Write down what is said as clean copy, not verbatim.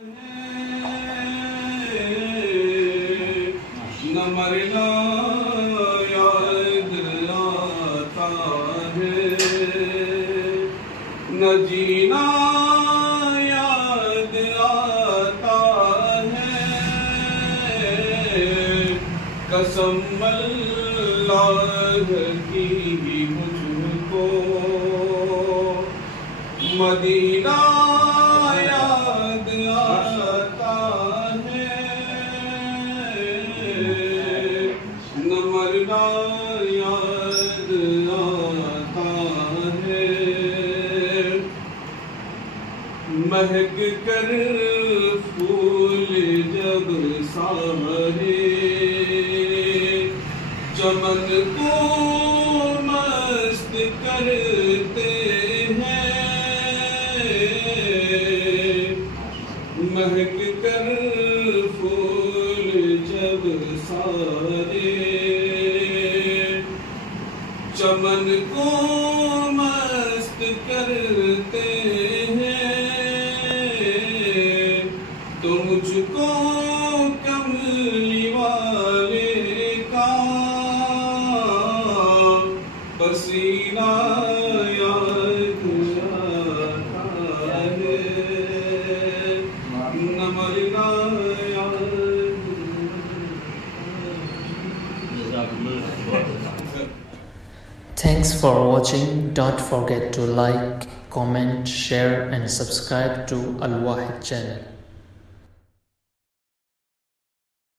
نہ مرنا یاد آتا ہے، نہ جینا یاد آتا ہے، قسم اللہ کی مجھ کو مدینہ یاد آتا ہے، نہ مرنا یاد آتا ہے، مہک کر پھول جب سامنے چمن کو مست کرتے ہیں، مہک کر پھول جب سارے چمن کو مست کرتے ہیں، تو مجھ کو کملی والے کا پسینہ یاد آتا ہے، نہ مرنا یاد۔ Thanks for watching. Don't forget to like, comment, share and subscribe to Al Wahid channel.